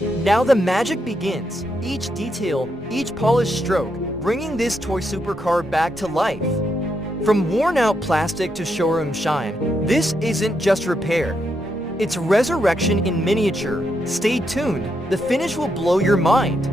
Now the magic begins. Each detail, each polished stroke, bringing this toy supercar back to life. From worn-out plastic to showroom shine, this isn't just repair. It's resurrection in miniature. Stay tuned. The finish will blow your mind.